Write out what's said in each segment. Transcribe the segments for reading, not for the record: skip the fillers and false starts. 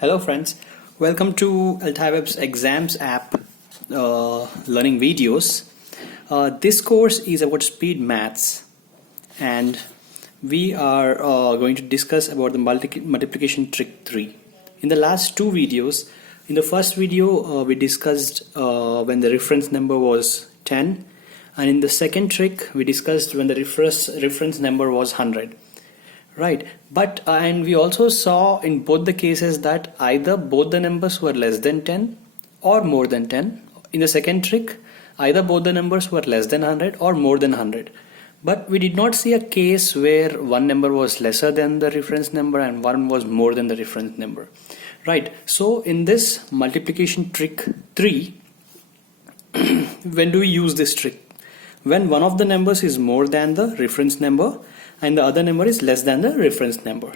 Hello friends, welcome to Altaiweb's exams app learning videos. This course is about speed maths and we are going to discuss about the multiplication trick 3. In the last two videos, in the first video we discussed when the reference number was 10, and in the second trick we discussed when the reference number was 100. Right, but and we also saw in both the cases that either both the numbers were less than 10 or more than 10. In the second trick, either both the numbers were less than 100 or more than 100. But we did not see a case where one number was lesser than the reference number and one was more than the reference number. Right, so in this multiplication trick 3, when do we use this trick? When one of the numbers is more than the reference number and the other number is less than the reference number,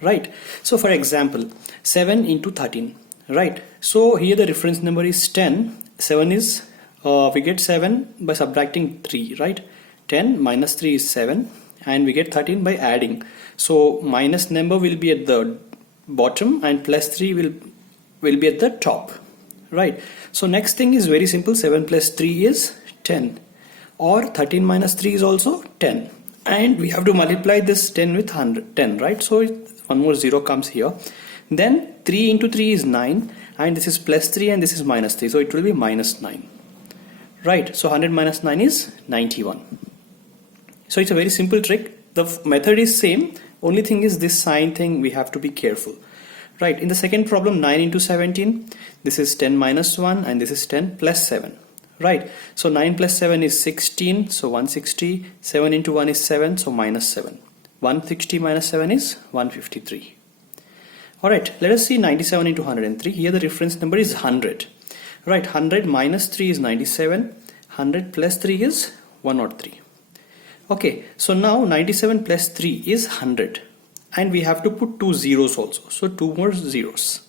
right? So for example, 7 into 13, right? So here the reference number is 10. 7 is we get 7 by subtracting 3, right? 10 minus 3 is 7, and we get 13 by adding. So minus number will be at the bottom and plus 3 will be at the top, right? So next thing is very simple. 7 plus 3 is 10, or 13 minus 3 is also 10. And we have to multiply this 10 with 10, right? So one more 0 comes here. Then 3 into 3 is 9, and this is plus 3 and this is minus 3, so it will be minus 9, right? So 100 minus 9 is 91. So it's a very simple trick. The method is same, only thing is this sign thing we have to be careful, right? In the second problem, 9 into 17, this is 10 minus 1 and this is 10 plus 7. Right, so 9 plus 7 is 16, so 160. 7 into 1 is 7, so minus 7. 160 minus 7 is 153. Alright, let us see 97 into 103. Here the reference number is 100. Right, 100 minus 3 is 97. 100 plus 3 is 103. Okay, so now 97 plus 3 is 100. And we have to put two zeros also. So two more zeros.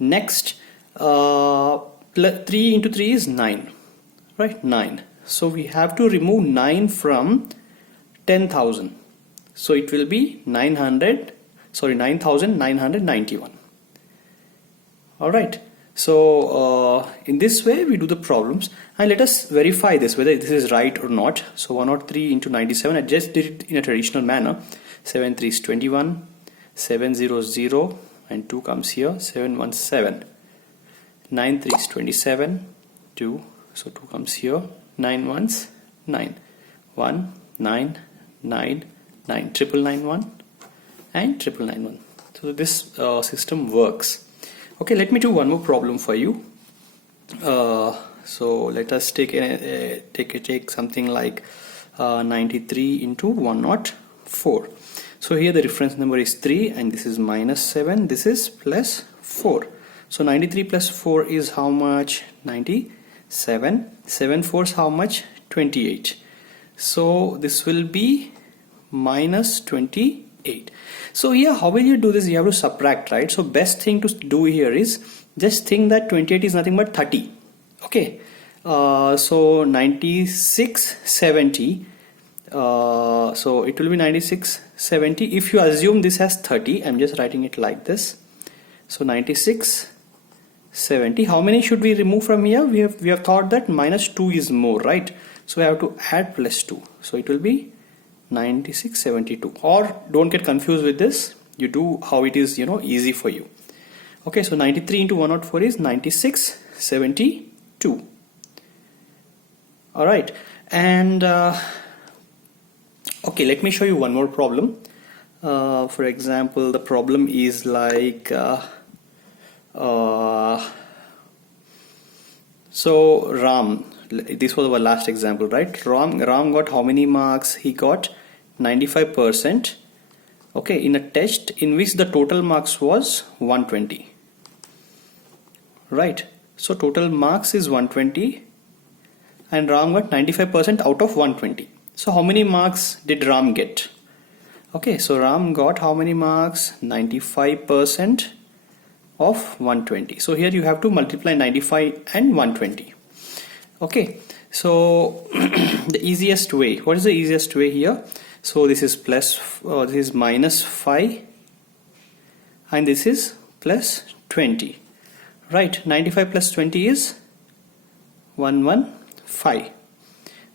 Next, 3 into 3 is 9, right? 9. So we have to remove 9 from 10,000. So it will be 9,991. Alright. So in this way we do the problems, and let us verify this whether this is right or not. So 103 into 97, I just did it in a traditional manner. 7 3 is 21, 7 0 0, and 2 comes here, 717. 9 3 is 27, 2, so 2 comes here, 9 1s 9, 1 9 9 9, triple 91 and triple 91. So this system works. Okay, let me do one more problem for you. So let us take something like 93 into 104. So here the reference number is 3 and this is minus 7, this is plus 4. So 93 plus 4 is how much? 97. 7 4s how much? 28. So this will be minus 28. So here how will you do this? You have to subtract, right? So best thing to do here is just think that 28 is nothing but 30. Okay. So 96 70. So it will be 96 70. If you assume this has 30, I'm just writing it like this. So 96 70. How many should we remove from here? We have thought that minus 2 is more, right? So we have to add plus 2. So it will be 96 72. Or don't get confused with this. You do how it is, easy for you. Okay, so 93 into 104 is 96 72. Alright, and okay, let me show you one more problem. For example, the problem is like so Ram, this was our last example, right? Ram got how many marks? He got 95%. Okay, in a test in which the total marks was 120. Right, so total marks is 120 and Ram got 95% out of 120. So how many marks did Ram get? Okay, so Ram got how many marks? 95% of 120. So here you have to multiply 95 and 120. Okay, so the easiest way, what is the easiest way here? So this is plus, this is minus 5 and this is plus 20. Right, 95 plus 20 is 115.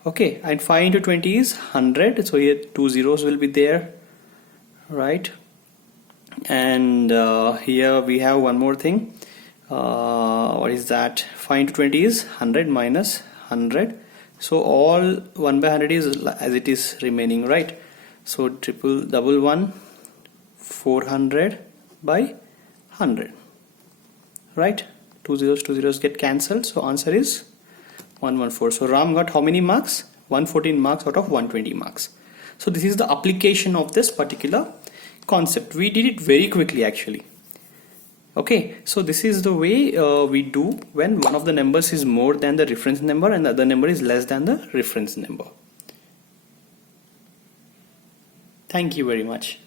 Okay, and 5 into 20 is 100, so here 2 zeros will be there, right? And here we have one more thing. What is that? 5 into 20 is 100 minus 100, so all 1 by 100 is as it is remaining, right? So triple double 1 400 by 100, right? Two zeros get cancelled, so answer is 114. So Ram got how many marks? 114 marks out of 120 marks. So this is the application of this particular concept. We did it very quickly actually. Okay, so this is the way we do when one of the numbers is more than the reference number and the other number is less than the reference number. Thank you very much.